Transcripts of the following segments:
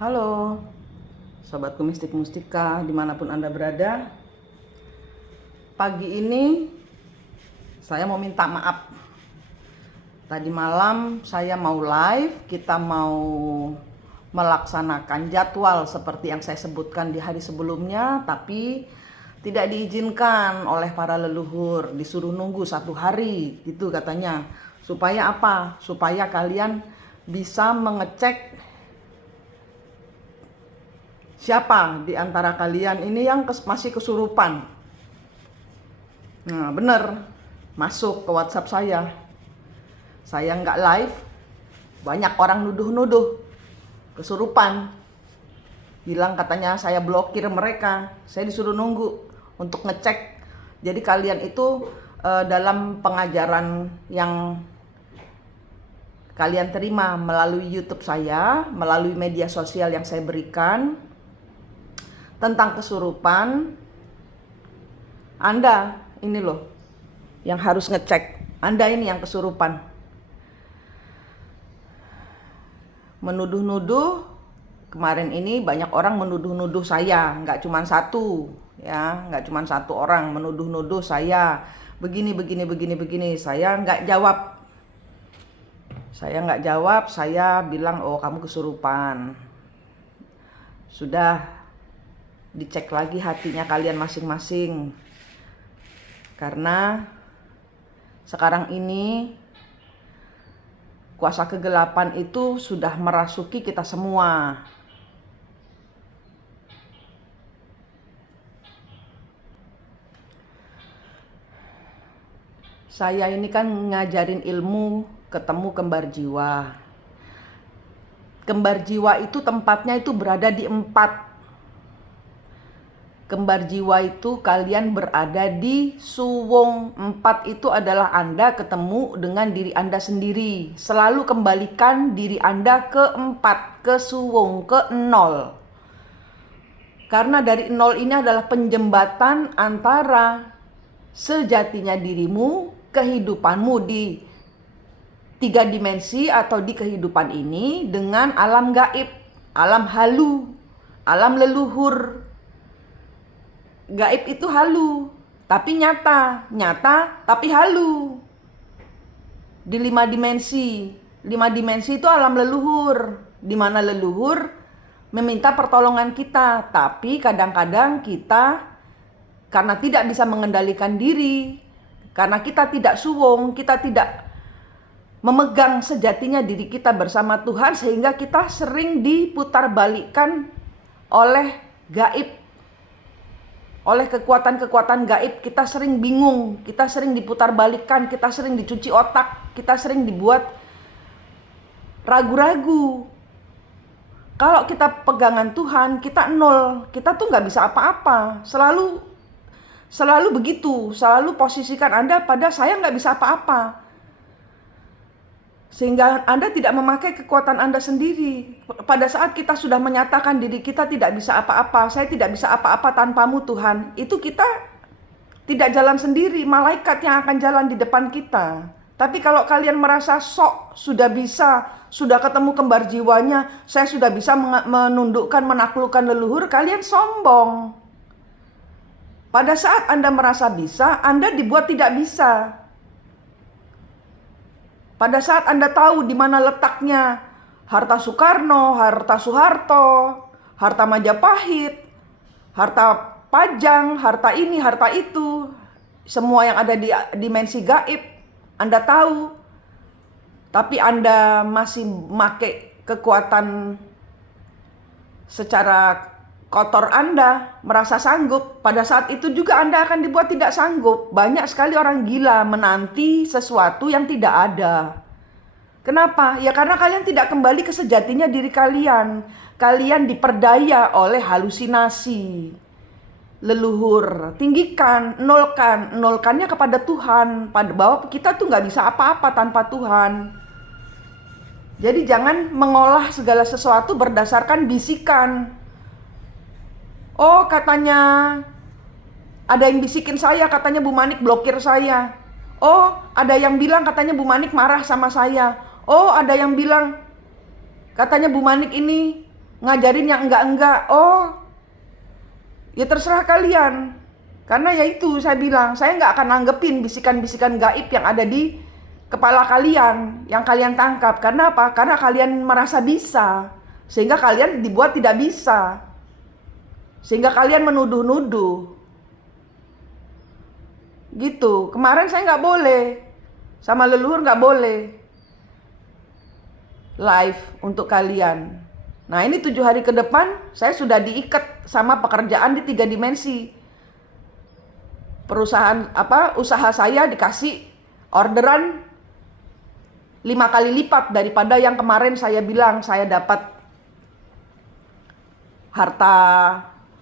Halo, sobatku mistik mustika dimanapun Anda berada. Pagi ini saya mau minta maaf. Tadi malam saya mau live, kita mau melaksanakan jadwal seperti yang saya sebutkan di hari sebelumnya, tapi tidak diizinkan oleh para leluhur, disuruh nunggu 1 hari gitu katanya. Supaya apa? Supaya kalian bisa mengecek siapa di antara kalian ini yang masih kesurupan. Nah bener, masuk ke WhatsApp saya. Saya nggak live, banyak orang nuduh-nuduh kesurupan. Bilang katanya saya blokir mereka. Saya disuruh nunggu untuk ngecek. Jadi kalian itu dalam pengajaran yang kalian terima melalui YouTube saya, melalui media sosial yang saya berikan tentang kesurupan, Anda ini loh yang harus ngecek. Anda ini yang kesurupan. Menuduh-nuduh, kemarin ini banyak orang menuduh-nuduh saya, nggak cuma satu ya, nggak cuma satu orang menuduh-nuduh saya begini. Saya nggak jawab. Saya bilang, oh kamu kesurupan. Sudah dicek lagi hatinya kalian masing-masing. Karena sekarang ini kuasa kegelapan itu sudah merasuki kita semua. Saya ini kan ngajarin ilmu ketemu kembar jiwa. Kembar jiwa itu tempatnya itu berada di 4. Kembar jiwa itu kalian berada di suwung 4, itu adalah Anda ketemu dengan diri Anda sendiri. Selalu kembalikan diri Anda ke 4, ke suwung, ke 0. Karena dari 0 ini adalah penjembatan antara sejatinya dirimu, kehidupanmu di 3 dimensi atau di kehidupan ini dengan alam gaib, alam halu, alam leluhur. Gaib itu halu, tapi nyata tapi halu. Di 5 dimensi. 5 dimensi itu alam leluhur, di mana leluhur meminta pertolongan kita, tapi kadang-kadang kita karena tidak bisa mengendalikan diri, karena kita tidak suwung, kita tidak memegang sejatinya diri kita bersama Tuhan, sehingga kita sering diputarbalikkan oleh gaib. Oleh kekuatan-kekuatan gaib, kita sering bingung, kita sering diputarbalikkan, kita sering dicuci otak, kita sering dibuat ragu-ragu. Kalau kita pegangan Tuhan, kita 0, kita tuh nggak bisa apa-apa. Selalu begitu, selalu posisikan Anda pada saya nggak bisa apa-apa. Sehingga Anda tidak memakai kekuatan Anda sendiri. Pada saat kita sudah menyatakan diri kita tidak bisa apa-apa, saya tidak bisa apa-apa tanpamu Tuhan, itu kita tidak jalan sendiri, malaikat yang akan jalan di depan kita. Tapi kalau kalian merasa sok, sudah bisa, sudah ketemu kembar jiwanya, saya sudah bisa menundukkan, menaklukkan leluhur, kalian sombong. Pada saat Anda merasa bisa, Anda dibuat tidak bisa. Pada saat Anda tahu di mana letaknya harta Soekarno, harta Soeharto, harta Majapahit, harta Pajang, harta ini, harta itu, semua yang ada di dimensi gaib, Anda tahu. Tapi Anda masih pakai kekuatan secara kotor Anda, merasa sanggup. Pada saat itu juga Anda akan dibuat tidak sanggup. Banyak sekali orang gila menanti sesuatu yang tidak ada. Kenapa? Ya karena kalian tidak kembali ke sejatinya diri kalian. Kalian diperdaya oleh halusinasi leluhur. Tinggikan, nolkannya kepada Tuhan. Bahwa kita tuh nggak bisa apa-apa tanpa Tuhan. Jadi jangan mengolah segala sesuatu berdasarkan bisikan. Oh katanya ada yang bisikin saya, katanya Bu Manik blokir saya. Oh ada yang bilang katanya Bu Manik marah sama saya. Oh ada yang bilang katanya Bu Manik ini ngajarin yang enggak-enggak. Oh, ya terserah kalian. Karena ya itu saya bilang, saya nggak akan nanggepin bisikan-bisikan gaib yang ada di kepala kalian, yang kalian tangkap. Karena apa? Karena kalian merasa bisa, sehingga kalian dibuat tidak bisa. Sehingga kalian menuduh-nuduh. Gitu. Kemarin saya nggak boleh, sama leluhur nggak boleh live untuk kalian. Nah ini 7 hari ke depan saya sudah diikat sama pekerjaan di 3 dimensi. Perusahaan usaha saya dikasih orderan 5 kali lipat daripada yang kemarin saya bilang saya dapat harta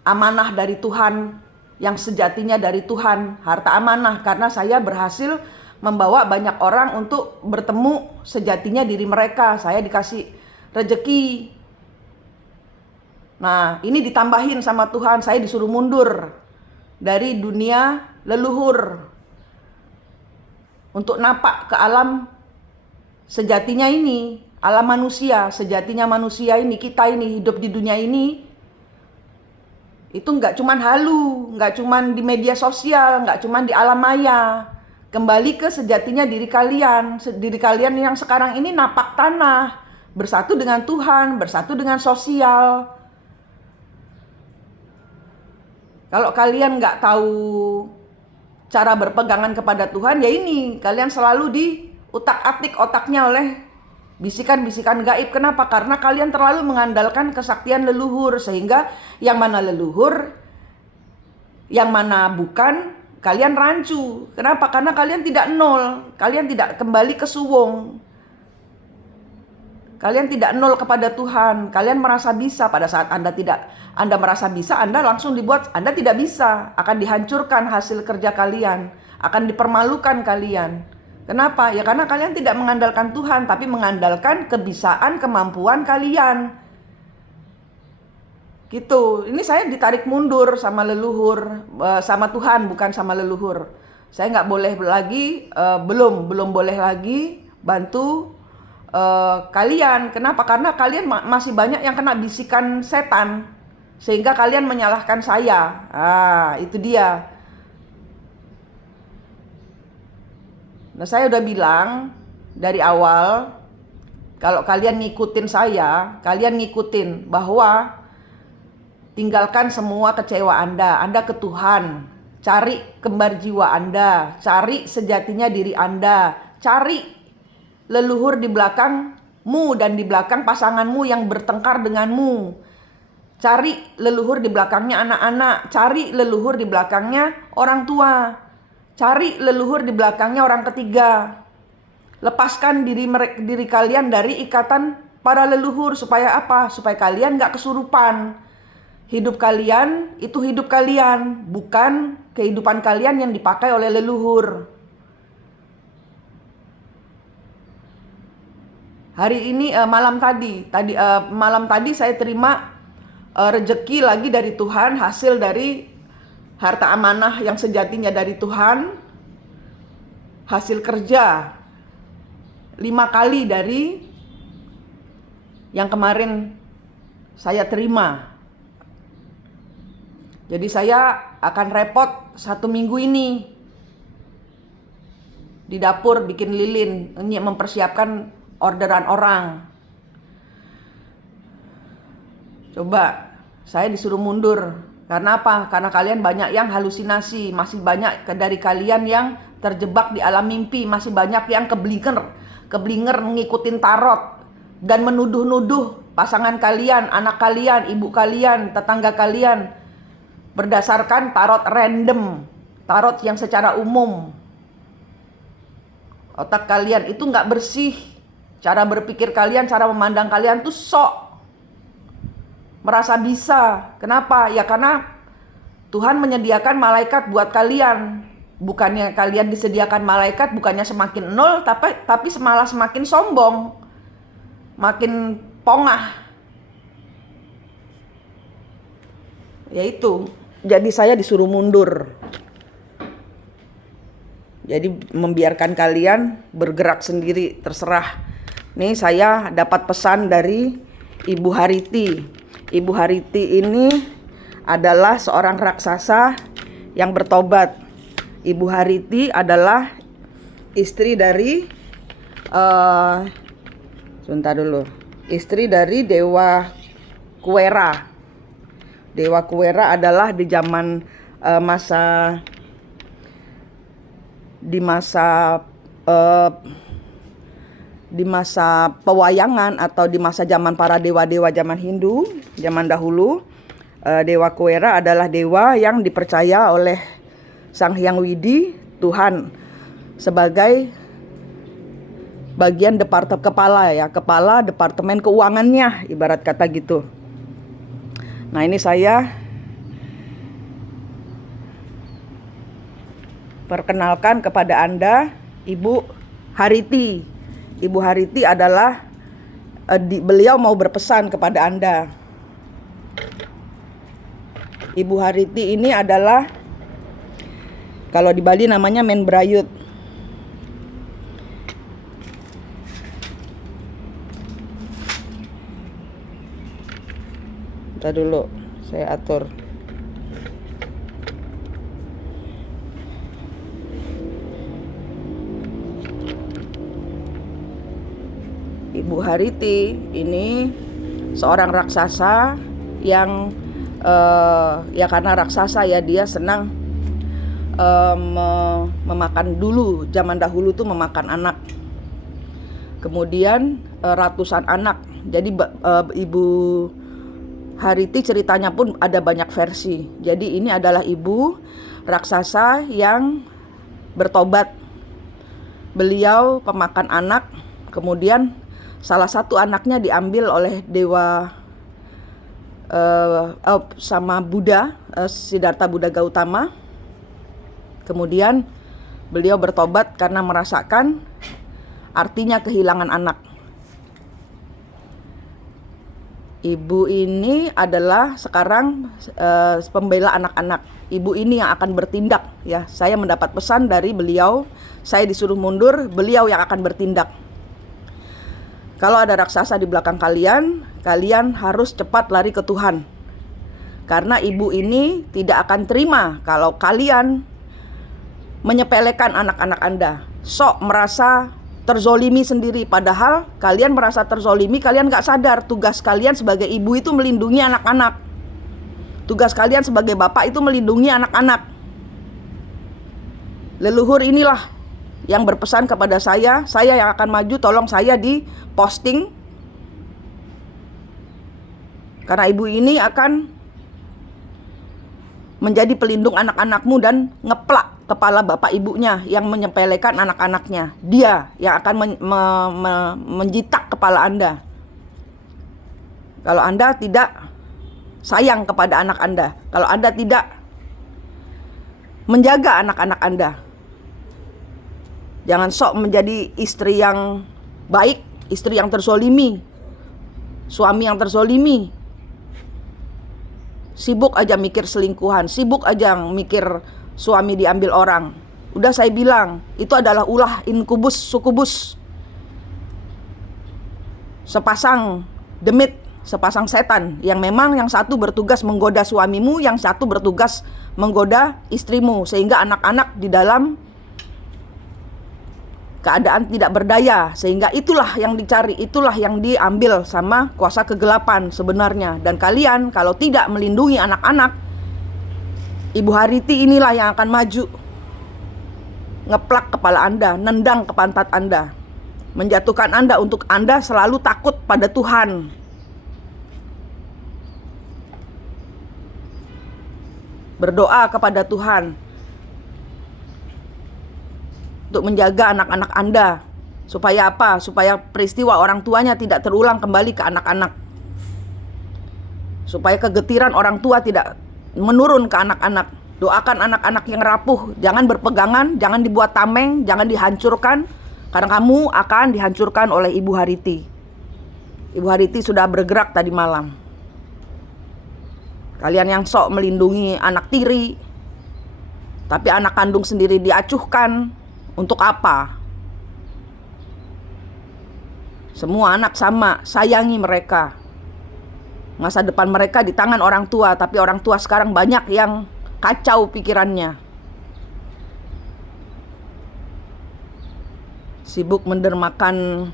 amanah dari Tuhan yang sejatinya dari Tuhan, harta amanah, karena saya berhasil membawa banyak orang untuk bertemu sejatinya diri mereka. Saya dikasih rezeki. Nah, ini ditambahin sama Tuhan, saya disuruh mundur dari dunia leluhur untuk napak ke alam sejatinya ini, alam manusia, sejatinya manusia ini, kita ini hidup di dunia ini. Itu nggak cuman halu, nggak cuman di media sosial, nggak cuman di alam maya. Kembali ke sejatinya diri kalian yang sekarang ini napak tanah, bersatu dengan Tuhan, bersatu dengan sosial. Kalau kalian nggak tahu cara berpegangan kepada Tuhan, ya ini kalian selalu diutak-atik otaknya oleh bisikan-bisikan gaib. Kenapa? Karena kalian terlalu mengandalkan kesaktian leluhur, sehingga yang mana leluhur, yang mana bukan, kalian rancu. Kenapa? Karena kalian tidak nol, kalian tidak kembali ke suwung. Kalian tidak nol kepada Tuhan. Kalian merasa bisa. Pada saat Anda merasa bisa, Anda langsung dibuat Anda tidak bisa. Akan dihancurkan hasil kerja kalian, akan dipermalukan kalian. Kenapa? Ya karena kalian tidak mengandalkan Tuhan, tapi mengandalkan kebisaan, kemampuan kalian. Gitu. Ini saya ditarik mundur sama leluhur, sama Tuhan, bukan sama leluhur. Saya nggak boleh lagi, belum boleh lagi bantu kalian. Kenapa? Karena kalian masih banyak yang kena bisikan setan, sehingga kalian menyalahkan saya. Itu dia. Nah, saya udah bilang dari awal, kalau kalian ngikutin saya, kalian ngikutin bahwa tinggalkan semua kecewa Anda ke Tuhan. Cari kembar jiwa Anda, cari sejatinya diri Anda, cari leluhur di belakangmu dan di belakang pasanganmu yang bertengkar denganmu. Cari leluhur di belakangnya anak-anak, cari leluhur di belakangnya orang tua, cari leluhur di belakangnya orang ketiga. Lepaskan diri kalian dari ikatan para leluhur. Supaya apa? Supaya kalian gak kesurupan. Hidup kalian itu hidup kalian, bukan kehidupan kalian yang dipakai oleh leluhur. Hari ini malam tadi saya terima rezeki lagi dari Tuhan, hasil dari harta amanah yang sejatinya dari Tuhan, hasil kerja 5 kali dari yang kemarin saya terima. Jadi saya akan repot 1 minggu ini di dapur bikin lilin, mempersiapkan orderan orang. Coba saya disuruh mundur. Karena apa? Karena kalian banyak yang halusinasi. Masih banyak dari kalian yang terjebak di alam mimpi. Masih banyak yang keblinger ngikutin tarot dan menuduh-nuduh pasangan kalian, anak kalian, ibu kalian, tetangga kalian berdasarkan tarot random, tarot yang secara umum. Otak kalian itu nggak bersih. Cara berpikir kalian, cara memandang kalian tuh sok merasa bisa. Kenapa? Ya karena Tuhan menyediakan malaikat buat kalian. Bukannya kalian disediakan malaikat, bukannya semakin nol, tapi malah semakin sombong, makin pongah. Yaitu, jadi saya disuruh mundur. Jadi membiarkan kalian bergerak sendiri, terserah. Nih saya dapat pesan dari Ibu Hariti. Ibu Hariti ini adalah seorang raksasa yang bertobat. Ibu Hariti adalah istri dari sebentar dulu. Istri dari Dewa Kuwera. Dewa Kuwera adalah di zaman di masa pewayangan atau di masa zaman para dewa-dewa zaman Hindu, zaman dahulu. Dewa Kuwera adalah dewa yang dipercaya oleh Sang Hyang Widi, Tuhan, sebagai bagian kepala departemen keuangannya, ibarat kata gitu. Nah, ini saya perkenalkan kepada Anda Ibu Hariti. Ibu Hariti adalah beliau mau berpesan kepada Anda. Ibu Hariti ini adalah, kalau di Bali namanya Menbrayut. Bentar dulu, saya atur. Ibu Hariti ini seorang raksasa yang ya karena raksasa ya dia senang memakan dulu, zaman dahulu tuh memakan anak. Kemudian ratusan anak. Jadi Ibu Hariti ceritanya pun ada banyak versi. Jadi ini adalah ibu raksasa yang bertobat. Beliau pemakan anak. Kemudian salah satu anaknya diambil oleh dewa sama Buddha, Siddhartha Buddha Gautama. Kemudian beliau bertobat karena merasakan artinya kehilangan anak. Ibu ini adalah sekarang pembela anak-anak. Ibu ini yang akan bertindak ya. Saya mendapat pesan dari beliau, saya disuruh mundur, beliau yang akan bertindak. Kalau ada raksasa di belakang kalian, kalian harus cepat lari ke Tuhan. Karena ibu ini tidak akan terima kalau kalian menyepelekan anak-anak Anda. Sok merasa terzolimi sendiri, padahal kalian merasa terzolimi, kalian gak sadar tugas kalian sebagai ibu itu melindungi anak-anak. Tugas kalian sebagai bapak itu melindungi anak-anak. Leluhur inilah yang berpesan kepada saya yang akan maju, tolong saya di posting. Karena ibu ini akan menjadi pelindung anak-anakmu dan ngeplak kepala bapak ibunya yang menyepelekan anak-anaknya. Dia yang akan menjitak kepala Anda. Kalau Anda tidak sayang kepada anak Anda, kalau Anda tidak menjaga anak-anak Anda, jangan sok menjadi istri yang baik, istri yang terzolimi, suami yang terzolimi. Sibuk aja mikir selingkuhan, sibuk aja mikir suami diambil orang. Udah saya bilang, itu adalah ulah inkubus sukubus. Sepasang demit, sepasang setan yang memang yang satu bertugas menggoda suamimu, yang satu bertugas menggoda istrimu, sehingga anak-anak di dalam keadaan tidak berdaya, sehingga itulah yang dicari, itulah yang diambil sama kuasa kegelapan sebenarnya. Dan kalian kalau tidak melindungi anak-anak, Ibu Hariti inilah yang akan maju, ngeplak kepala Anda, nendang ke pantat Anda, menjatuhkan Anda untuk Anda selalu takut pada Tuhan. Berdoa kepada Tuhan untuk menjaga anak-anak Anda. Supaya apa? Supaya peristiwa orang tuanya tidak terulang kembali ke anak-anak. Supaya kegetiran orang tua tidak menurun ke anak-anak. Doakan anak-anak yang rapuh, jangan berpegangan, jangan dibuat tameng, jangan dihancurkan, karena kamu akan dihancurkan oleh Ibu Hariti. Ibu Hariti sudah bergerak tadi malam. Kalian yang sok melindungi anak tiri, tapi anak kandung sendiri diacuhkan. Untuk apa? Semua anak sama, sayangi mereka. Masa depan mereka di tangan orang tua, tapi orang tua sekarang banyak yang kacau pikirannya. Sibuk mendermakan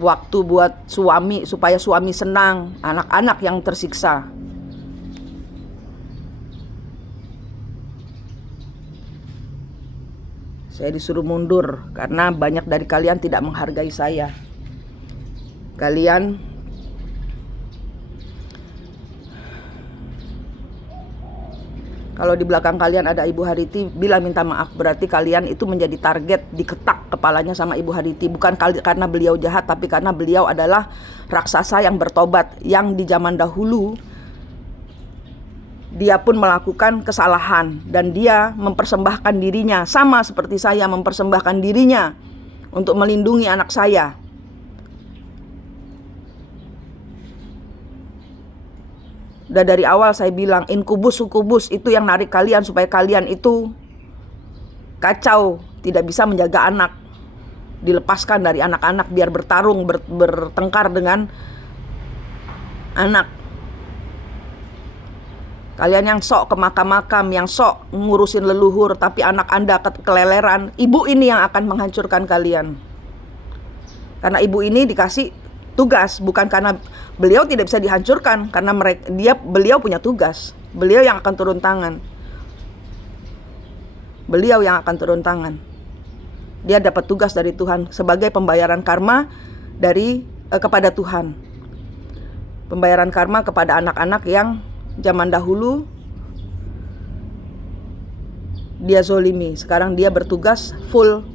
waktu buat suami supaya suami senang, anak-anak yang tersiksa. Saya disuruh mundur karena banyak dari kalian tidak menghargai saya. Kalian kalau di belakang kalian ada Ibu Hariti, bilang minta maaf. Berarti kalian itu menjadi target, diketak kepalanya sama Ibu Hariti. Bukan karena beliau jahat, tapi karena beliau adalah raksasa yang bertobat. Yang di zaman dahulu dia pun melakukan kesalahan, dan dia mempersembahkan dirinya, sama seperti saya mempersembahkan dirinya untuk melindungi anak saya. Udah dari awal saya bilang, inkubus sukubus itu yang narik kalian supaya kalian itu kacau, tidak bisa menjaga anak. Dilepaskan dari anak-anak biar bertarung, bertengkar dengan anak. Kalian yang sok ke makam-makam, yang sok ngurusin leluhur, tapi anak Anda keleleran, ibu ini yang akan menghancurkan kalian. Karena ibu ini dikasih tugas, bukan karena beliau tidak bisa dihancurkan, karena beliau punya tugas. Beliau yang akan turun tangan. Beliau yang akan turun tangan. Dia dapat tugas dari Tuhan sebagai pembayaran karma kepada Tuhan. Pembayaran karma kepada anak-anak yang zaman dahulu dia zolimi. Sekarang dia bertugas full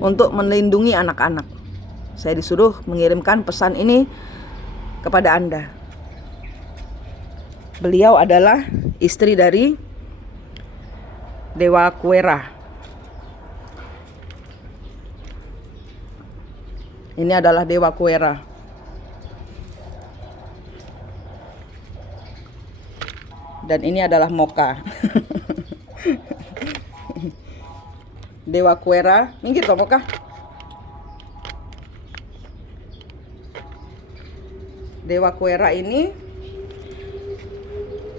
untuk melindungi anak-anak. Saya disuruh mengirimkan pesan ini kepada Anda. Beliau adalah istri dari Dewa Kuera. Ini adalah Dewa Kuera. Dan ini adalah Moka. Dewa Kuera, minggir toh Moka. Dewa Kuera ini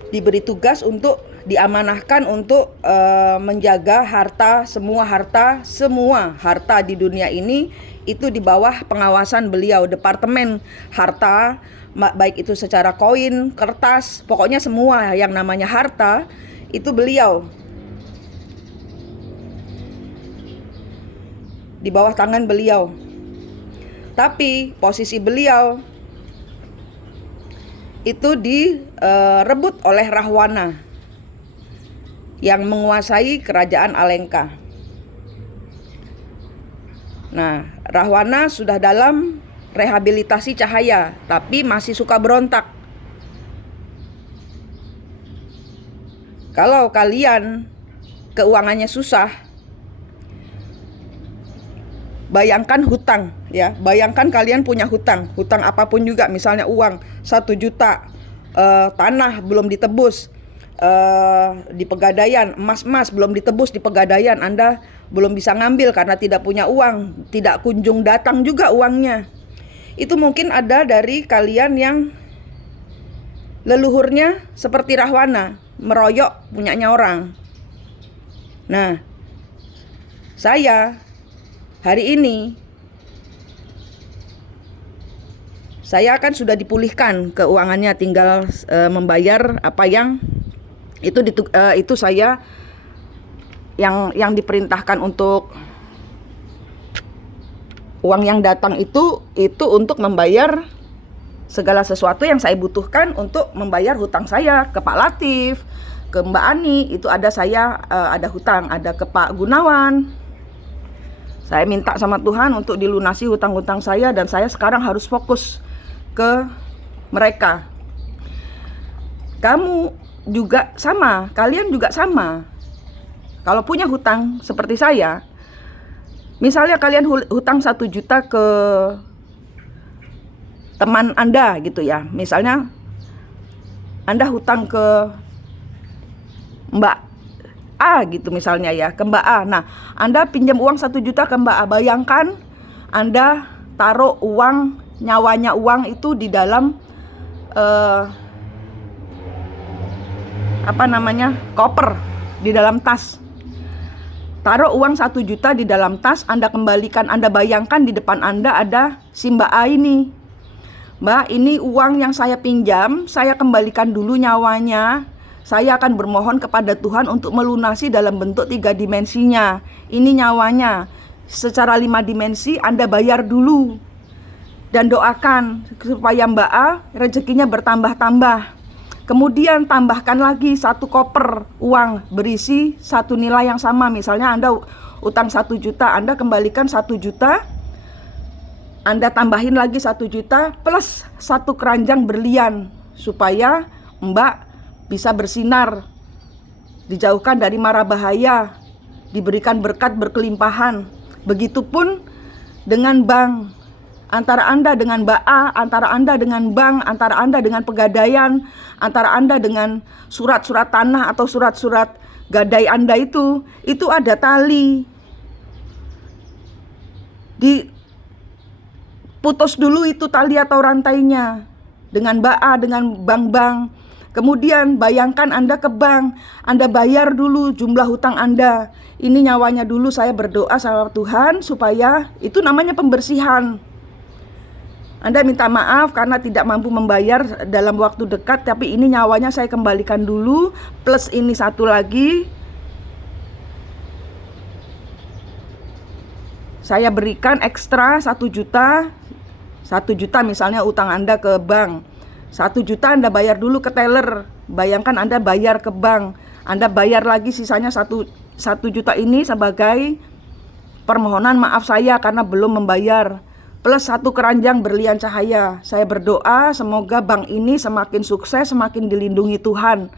diberi tugas untuk diamanahkan untuk menjaga semua harta di dunia ini itu di bawah pengawasan beliau. Departemen harta, baik itu secara koin, kertas, pokoknya semua yang namanya harta itu beliau, di bawah tangan beliau. Tapi posisi beliau itu direbut oleh Rahwana yang menguasai kerajaan Alengka. Nah, Rahwana sudah dalam rehabilitasi cahaya, tapi masih suka berontak. Kalau kalian keuangannya susah, bayangkan hutang, ya. Bayangkan kalian punya hutang apapun juga, misalnya uang 1 juta, tanah belum ditebus, di Pegadaian, emas belum ditebus di Pegadaian, Anda belum bisa ngambil karena tidak punya uang, tidak kunjung datang juga uangnya. Itu mungkin ada dari kalian yang leluhurnya seperti Rahwana, meroyok punyanya orang. Nah, saya hari ini saya kan sudah dipulihkan keuangannya, tinggal membayar apa yang itu saya yang diperintahkan untuk uang yang datang itu untuk membayar segala sesuatu yang saya butuhkan untuk membayar hutang saya ke Pak Latif, ke Mbak Ani. Itu ada ada hutang, ada ke Pak Gunawan. Saya minta sama Tuhan untuk dilunasi hutang-hutang saya, dan saya sekarang harus fokus ke mereka. Kamu juga sama, kalian juga sama. Kalau punya hutang seperti saya, misalnya kalian hutang 1 juta ke teman Anda gitu ya. Misalnya Anda hutang ke Mbak A gitu misalnya ya, ke Mbak A. Nah, Anda pinjam uang 1 juta ke Mbak A. Bayangkan Anda taruh uang nyawanya uang itu di dalam koper, di dalam tas. Taruh uang 1 juta di dalam tas, Anda kembalikan, Anda bayangkan di depan Anda ada si Mbak A ini. Mbak, ini uang yang saya pinjam, saya kembalikan dulu nyawanya. Saya akan bermohon kepada Tuhan untuk melunasi dalam bentuk 3 dimensinya. Ini nyawanya. Secara 5 dimensi Anda bayar dulu. Dan doakan supaya Mbak A rezekinya bertambah-tambah. Kemudian tambahkan lagi 1 koper uang berisi satu nilai yang sama. Misalnya Anda utang 1 juta, Anda kembalikan 1 juta, Anda tambahin lagi 1 juta plus 1 keranjang berlian supaya Mbak bisa bersinar, dijauhkan dari mara bahaya, diberikan berkat berkelimpahan. Begitupun dengan bank. Antara Anda dengan Mbak A, antara Anda dengan bank, antara Anda dengan pegadaian, antara Anda dengan surat-surat tanah atau surat-surat gadai Anda itu ada tali. Diputus dulu itu tali atau rantainya dengan Mbak A, dengan bank-bank. Kemudian bayangkan Anda ke bank, Anda bayar dulu jumlah hutang Anda. Ini nyawanya dulu, saya berdoa sama Tuhan supaya itu namanya pembersihan. Anda minta maaf karena tidak mampu membayar dalam waktu dekat, tapi ini nyawanya saya kembalikan dulu, plus ini 1 lagi. Saya berikan ekstra 1 juta. 1 juta misalnya utang Anda ke bank. 1 juta Anda bayar dulu ke teller. Bayangkan Anda bayar ke bank. Anda bayar lagi sisanya 1 juta ini sebagai permohonan maaf saya karena belum membayar. Plus 1 keranjang berlian cahaya. Saya berdoa semoga bank ini semakin sukses, semakin dilindungi Tuhan.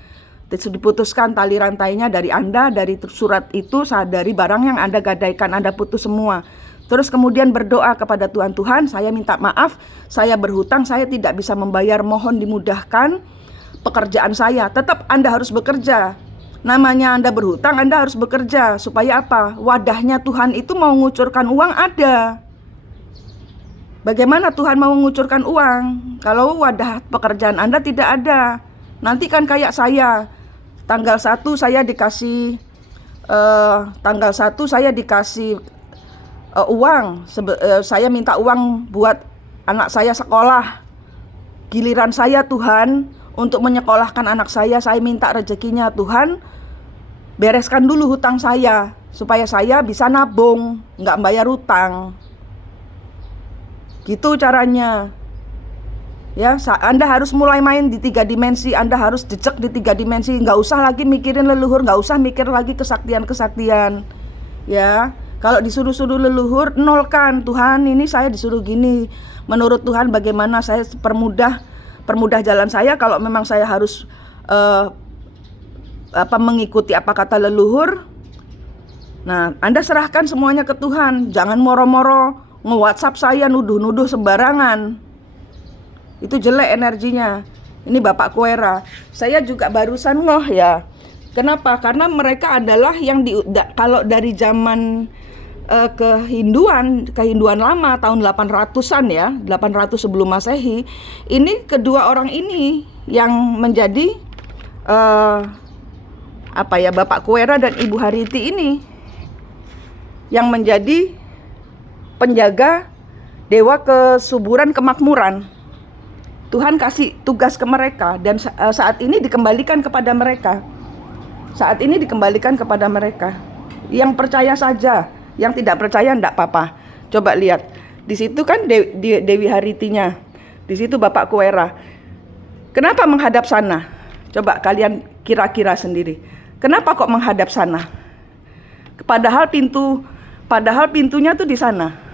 Diputuskan tali rantainya dari Anda, dari surat itu, dari barang yang Anda gadaikan, Anda putus semua. Terus kemudian berdoa kepada Tuhan, Tuhan saya minta maaf, saya berhutang, saya tidak bisa membayar, mohon dimudahkan pekerjaan saya. Tetap Anda harus bekerja. Namanya Anda berhutang, Anda harus bekerja. Supaya apa? Wadahnya Tuhan itu mau mengucurkan uang ada. Bagaimana Tuhan mau mengucurkan uang kalau wadah pekerjaan Anda tidak ada? Nanti kan kayak saya, tanggal 1 saya dikasih uang, saya minta uang buat anak saya sekolah. Giliran saya Tuhan untuk menyekolahkan anak saya minta rezekinya, Tuhan bereskan dulu hutang saya supaya saya bisa nabung, nggak bayar hutang. Gitu caranya. Ya, Anda harus mulai main di 3 dimensi, Anda harus jejak di 3 dimensi, nggak usah lagi mikirin leluhur, nggak usah mikir lagi kesaktian-kesaktian. Ya, kalau disuruh-suruh leluhur, nolkan. Tuhan, ini saya disuruh gini. Menurut Tuhan bagaimana saya permudah jalan saya kalau memang saya harus mengikuti apa kata leluhur. Nah, Anda serahkan semuanya ke Tuhan. Jangan moro-moro nge-WhatsApp saya nuduh-nuduh sembarangan. Itu jelek energinya. Ini Bapak Kuera. Saya juga barusan ya. Kenapa? Karena mereka adalah yang kalau dari zaman kehinduan lama tahun 800-an ya, 800 sebelum Masehi, ini kedua orang ini yang menjadi Bapak Kuera dan Ibu Hariti ini yang menjadi penjaga dewa kesuburan kemakmuran. Tuhan kasih tugas ke mereka dan saat ini dikembalikan kepada mereka. Saat ini dikembalikan kepada mereka. Yang percaya saja, yang tidak percaya enggak apa-apa. Coba lihat. Di situ kan Dewi Haritinya. Di situ Bapak Kuera. Kenapa menghadap sana? Coba kalian kira-kira sendiri. Kenapa kok menghadap sana? Padahal pintunya tuh di sana.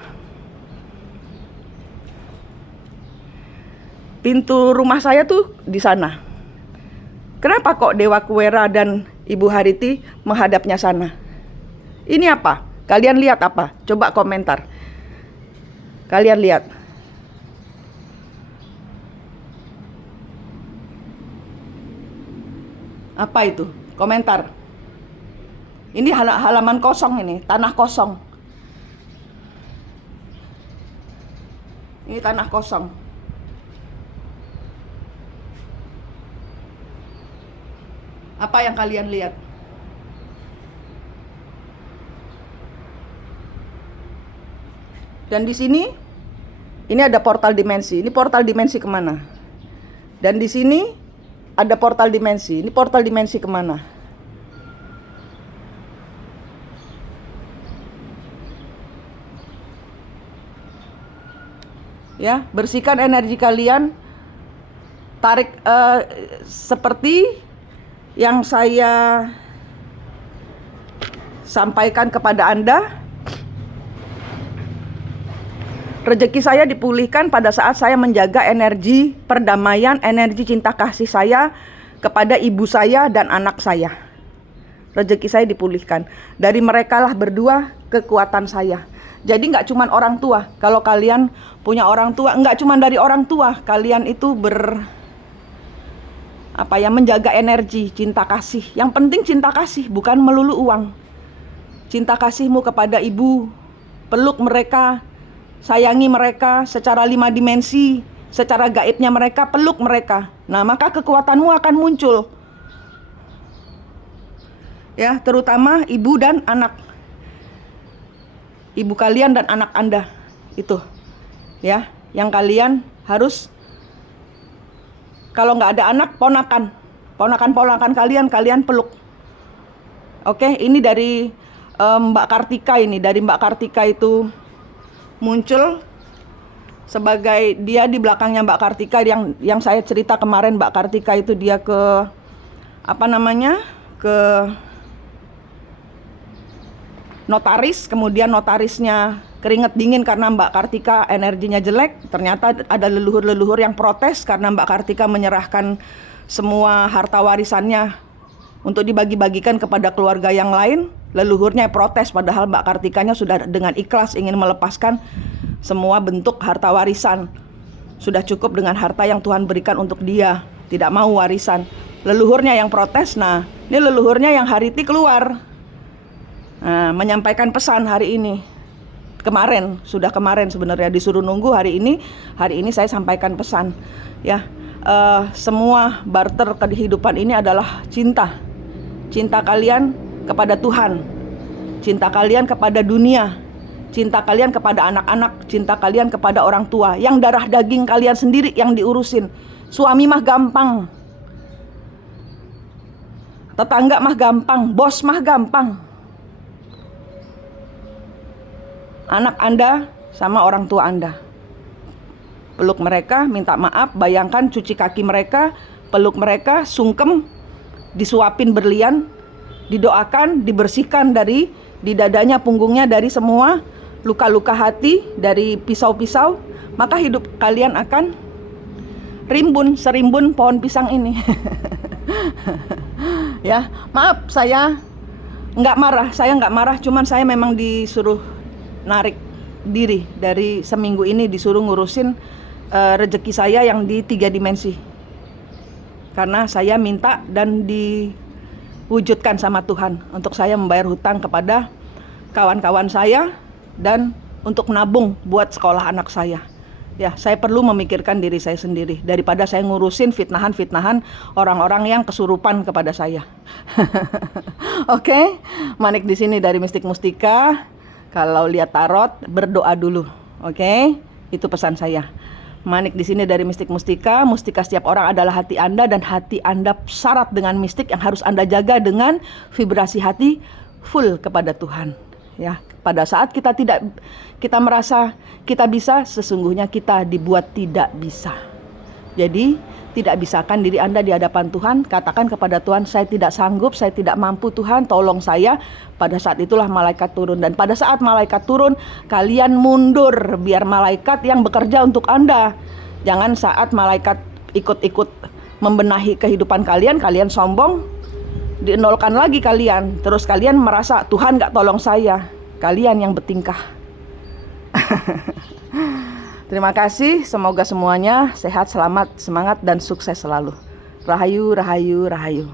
Pintu rumah saya tuh di sana. Kenapa kok Dewa Kuera dan Ibu Hariti menghadapnya sana? Ini apa? Kalian lihat apa? Coba komentar. Kalian lihat. Apa itu? Komentar. Ini halaman kosong ini, tanah kosong. Ini tanah kosong. Apa yang kalian lihat? Dan di sini, ini ada portal dimensi. Ini portal dimensi kemana? Dan di sini ada portal dimensi. Ini portal dimensi kemana? Ya, bersihkan energi kalian. Tarik seperti yang saya sampaikan kepada Anda. Rezeki saya dipulihkan pada saat saya menjaga energi perdamaian, energi cinta kasih saya kepada ibu saya dan anak saya. Rezeki saya dipulihkan. Dari merekalah berdua kekuatan saya. Jadi nggak cuma orang tua. Kalau kalian punya orang tua, nggak cuma dari orang tua. Kalian itu menjaga energi, cinta kasih. Yang penting cinta kasih, bukan melulu uang. Cinta kasihmu kepada ibu, peluk mereka, sayangi mereka secara 5 dimensi, secara gaibnya mereka, peluk mereka. Nah, maka kekuatanmu akan muncul. Ya, terutama ibu dan anak. Ibu kalian dan anak Anda. Itu. Ya, yang kalian harus, kalau nggak ada anak, ponakan kalian peluk. Oke, ini dari Mbak Kartika ini. Dari Mbak Kartika itu muncul sebagai dia di belakangnya Mbak Kartika yang saya cerita kemarin. Mbak Kartika itu dia ke notaris, kemudian notarisnya keringet dingin karena Mbak Kartika energinya jelek. Ternyata ada leluhur-leluhur yang protes karena Mbak Kartika menyerahkan semua harta warisannya untuk dibagi-bagikan kepada keluarga yang lain. Leluhurnya protes, padahal Mbak Kartikanya sudah dengan ikhlas ingin melepaskan semua bentuk harta warisan. Sudah cukup dengan harta yang Tuhan berikan untuk dia, tidak mau warisan. Leluhurnya yang protes. Nah, ini leluhurnya yang hari ini keluar, menyampaikan pesan hari ini. Sudah kemarin sebenarnya disuruh nunggu, hari ini saya sampaikan pesan. Ya, semua barter kehidupan ini adalah cinta. Cinta kalian kepada Tuhan, cinta kalian kepada dunia, cinta kalian kepada anak-anak, cinta kalian kepada orang tua, yang darah daging kalian sendiri yang diurusin. Suami mah gampang, tetangga mah gampang, bos mah gampang. Anak Anda sama orang tua Anda, peluk mereka, minta maaf, bayangkan cuci kaki mereka, peluk mereka, sungkem, disuapin berlian, didoakan, dibersihkan dari di dadanya, punggungnya, dari semua luka-luka hati, dari pisau-pisau, maka hidup kalian akan rimbun, serimbun pohon pisang ini. Ya, maaf, saya nggak marah, cuman saya memang disuruh narik diri. Dari seminggu ini disuruh ngurusin rezeki saya yang di 3 dimensi. Karena saya minta dan diwujudkan sama Tuhan untuk saya membayar hutang kepada kawan-kawan saya dan untuk nabung buat sekolah anak saya. Ya, saya perlu memikirkan diri saya sendiri daripada saya ngurusin fitnahan-fitnahan orang-orang yang kesurupan kepada saya. Oke, Manik di sini dari Mistik Mustika. Kalau lihat tarot, berdoa dulu. Oke, itu pesan saya. Manik di sini dari Mistik Mustika. Mustika setiap orang adalah hati Anda, dan hati Anda syarat dengan mistik yang harus Anda jaga dengan vibrasi hati full kepada Tuhan. Ya, pada saat kita merasa kita bisa, sesungguhnya kita dibuat tidak bisa. Jadi, tidak bisakan diri Anda di hadapan Tuhan. Katakan kepada Tuhan, saya tidak sanggup, saya tidak mampu, Tuhan tolong saya. Pada saat itulah malaikat turun. Dan pada saat malaikat turun, kalian mundur biar malaikat yang bekerja untuk Anda. Jangan saat malaikat ikut-ikut membenahi kehidupan kalian, kalian sombong, dienolkan lagi kalian. Terus kalian merasa Tuhan gak tolong saya. Kalian yang bertingkah. Terima kasih, semoga semuanya sehat, selamat, semangat, dan sukses selalu. Rahayu, rahayu, rahayu.